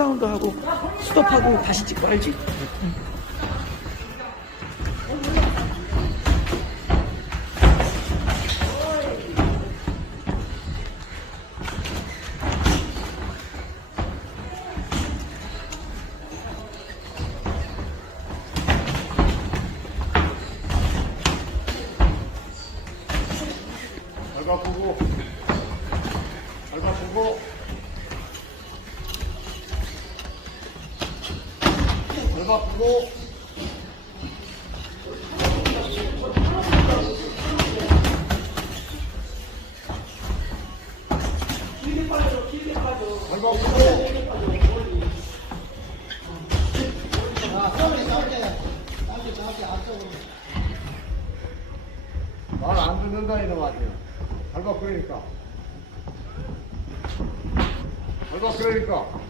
풀라운드 하고 스톱하고 다시 찍고 알지? 잘 바꾸고 잘 바꾸고 잘 바꾸고 잘 바꾸고 말안 듣는다 이놈아지 잘 바꾸니까. 잘 바꾸니까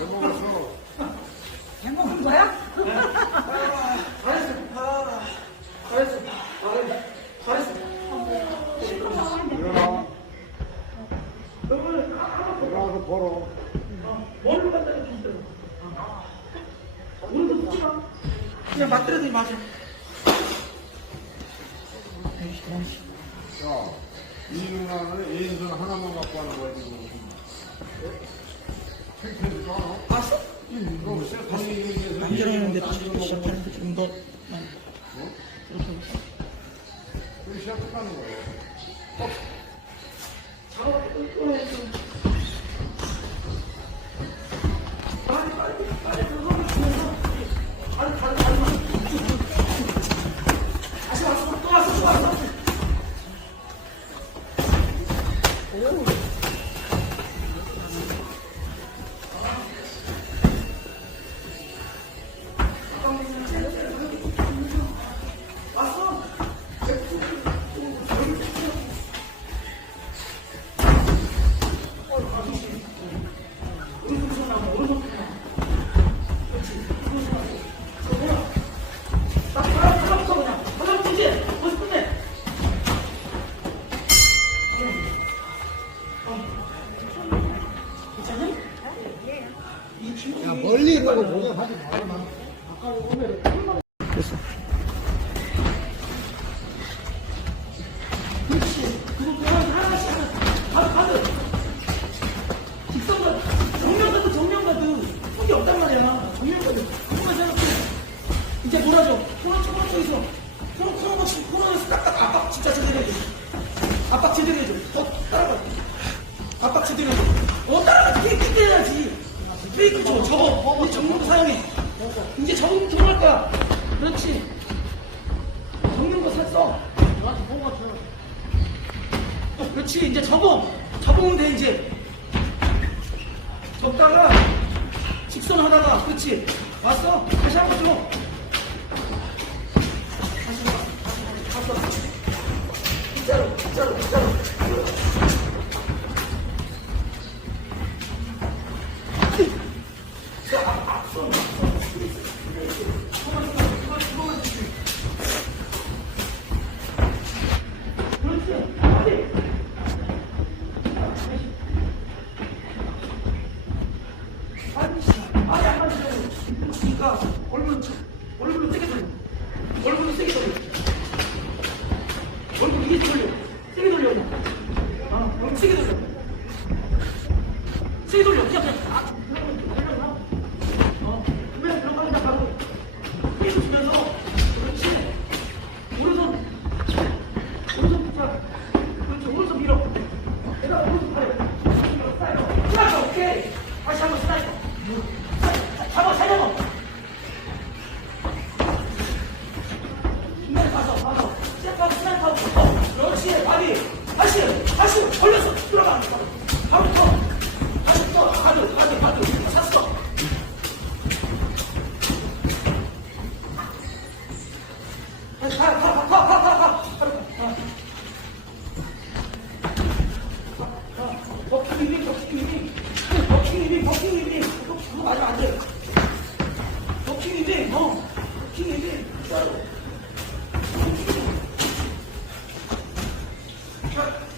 해먹었어 해먹은 거야? 일어나 일어나서 걸어 뭘로 갖다 줬어? 우리도 붙지 마. 그냥 맞더라도 맞아. 야, 이 누나는 애인선 하나만 갖고 하는 거야, 지금. 안전하는데 다시 지금 너. 그럼 시작하는 거야. 야, 멀리 있는 거 보고 하지 말아라. 됐어. 코너에서 딱딱 압박 진짜 제대로 해줘. 압박 제대로 해줘. 더 따라가. 압박 제대로 해줘. 어, 따라가. 페이크 때려야지. 페이크 줘. 저거. 이제 정면도 사용해. 이제 정면 들어갈 거야. 그렇지. 정면도 살 써. 그렇지. 이제 접어. 접으면 돼, 이제. 접다가 직선 하다가 그렇지 왔어 다시 한 번 줘 다시 와 다시 왔어 진짜로 진짜로 진짜로 그러니까, 얼굴, 얼굴로 세게 돌려. 얼굴로 세게 돌려. 얼굴 위에 돌려. 세게 돌려. 그냥. 어, 얼굴 세게 돌려. 세게 돌려. 그냥, 그냥. 아, 어, 그냥 그런 거 그냥 바로. 힘 주면서. 그렇지. 오른손. 오른손 붙여. 그렇지. 오른손 밀어. 내가 오른손 팔에. 밀어. 사이로. 그렇죠. 오케이. 다시 한번 스나이퍼. 잡아 살려고. 뒷면 가서 가서. 스텝하고 스텝하고. 그렇지 바디 다시 다시 돌려서 들어가 바로 더 다시 또 가드 가드 가드 샀어. 가가가가가가 버킹이니 버킹이니 버킹이니 버킹 리빙 그거 맞아 안돼 King David, no. King David, 12. 12.